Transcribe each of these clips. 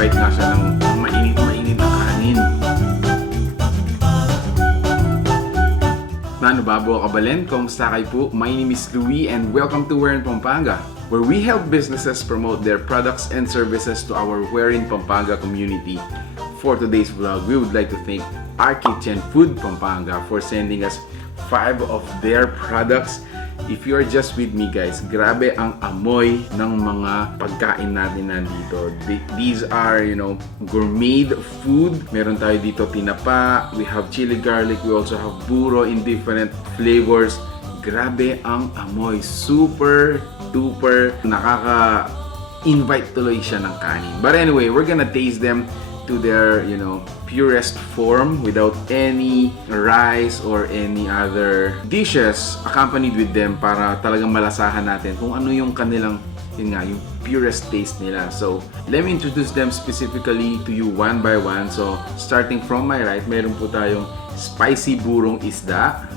Nag-invite nga siya ng mainit-mainit na kanin. Nano babo kabalen, kumusta kayo po? My name is Louie and welcome to We're in Pampanga, where we help businesses promote their products and services to our We're in Pampanga community. For today's vlog, we would like to thank Our Kitchen Food Pampanga for sending us 5 of their products. If you're just with me guys, grabe ang amoy ng mga pagkain natin nandito. These are, gourmet food. Meron tayo dito tinapa, we have chili garlic, we also have buro in different flavors. Grabe ang amoy. Super duper nakaka-invite tuloy siya ng kanin. But anyway, we're gonna taste them to their, purest form without any rice or any other dishes accompanied with them para talagang malasahan natin kung ano yung kanilang, yung purest taste nila. So, let me introduce them specifically to you one by one. So, starting from my right, meron po tayong spicy burong isda.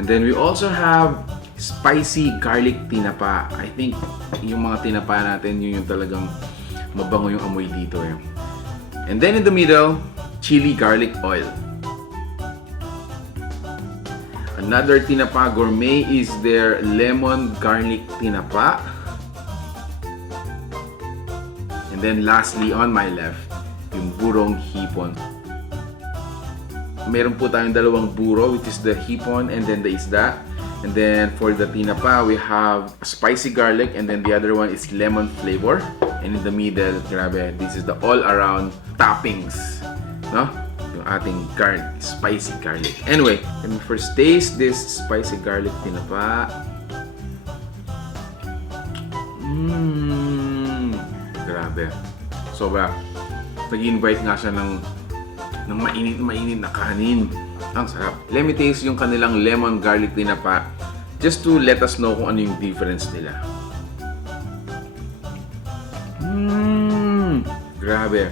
And then we also have spicy garlic tinapa. I think yung mga tinapa natin, yun yung talagang mabango yung amoy dito eh. And then in the middle, chili garlic oil. Another tinapa gourmet is their lemon garlic tinapa. And then lastly, on my left, yung burong hipon. Meron po tayong dalawang buro, which is the hipon and then the ISDA. And then for the tinapa, we have spicy garlic and then the other one is lemon flavor. And in the middle, grabe, this is the all-around toppings, no? Yung ating spicy garlic. Anyway, let me first taste this spicy garlic tinapa. Grabe. Sobra. Nag-invite nga siya ng mainit-mainit na kanin. Ang sarap. Let me taste yung kanilang lemon garlic tinapa just to let us know kung ano yung difference nila. Grabe.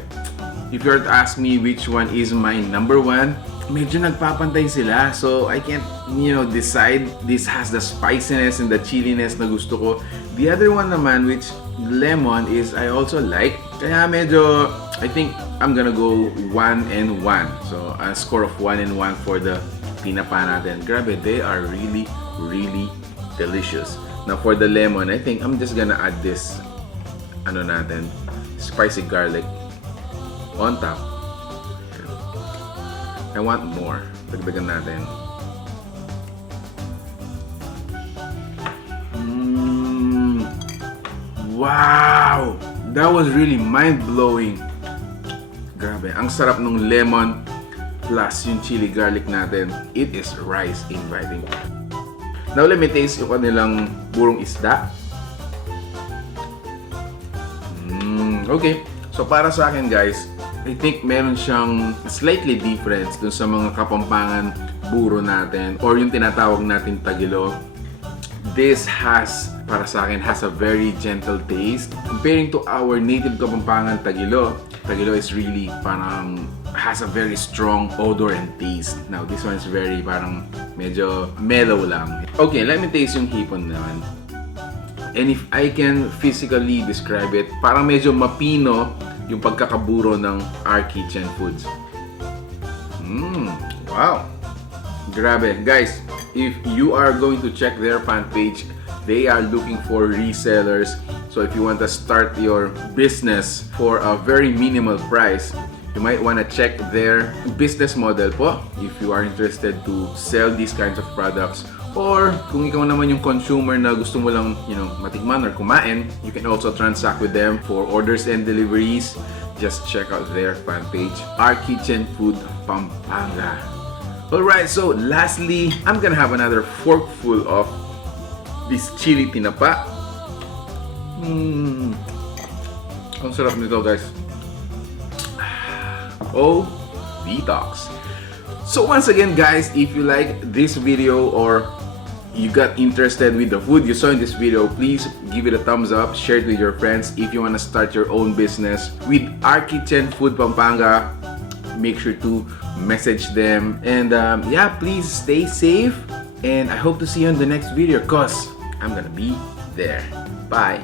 If you were to ask me which one is my number one, medyo nagpapantay sila. So I can't, decide. This has the spiciness and the chilliness na gusto ko. The other one naman, which lemon, is I also like. Kaya medyo, I think I'm gonna go 1 and 1. So a score of 1 and 1 for the tinapa natin. Grabe, they are really, really delicious. Now for the lemon, I think I'm just gonna add this, spicy garlic on top. I want more. Dagdagan natin. Wow! That was really mind-blowing. Grabe, ang sarap ng lemon plus yung chili garlic natin. It is rice inviting. Now let me taste yung kanilang burong isda. Okay, so para sa akin guys, I think meron siyang slightly difference dun sa mga Kapampangan buro natin or yung tinatawag natin tagilo. This para sa akin, has a very gentle taste. Comparing to our native Kapampangan tagilo, is really parang has a very strong odor and taste. Now, this one is very parang medyo mellow lang. Okay, let me taste yung hipon naman. And if I can physically describe it, parang medyo mapino yung pagkakaburo ng Our Kitchen Foods. Wow! Grabe. Guys, if you are going to check their fan page, they are looking for resellers. So if you want to start your business for a very minimal price, you might want to check their business model po if you are interested to sell these kinds of products. Or kung ikaw naman yung consumer na gusto mo lang, matikman or kumain, you can also transact with them for orders and deliveries. Just check out their fan page, Our Kitchen Food Pampanga. Alright, so lastly, I'm gonna have another fork full of this chili tinapa. Ang sarap nito guys. Oh, detox. So once again guys, if you like this video or you got interested with the food you saw in this video, please give it a thumbs up, share it with your friends. If you want to start your own business with Our Kitchen Food Pampanga, make sure to message them. And yeah, please stay safe. And I hope to see you in the next video because I'm gonna be there. Bye.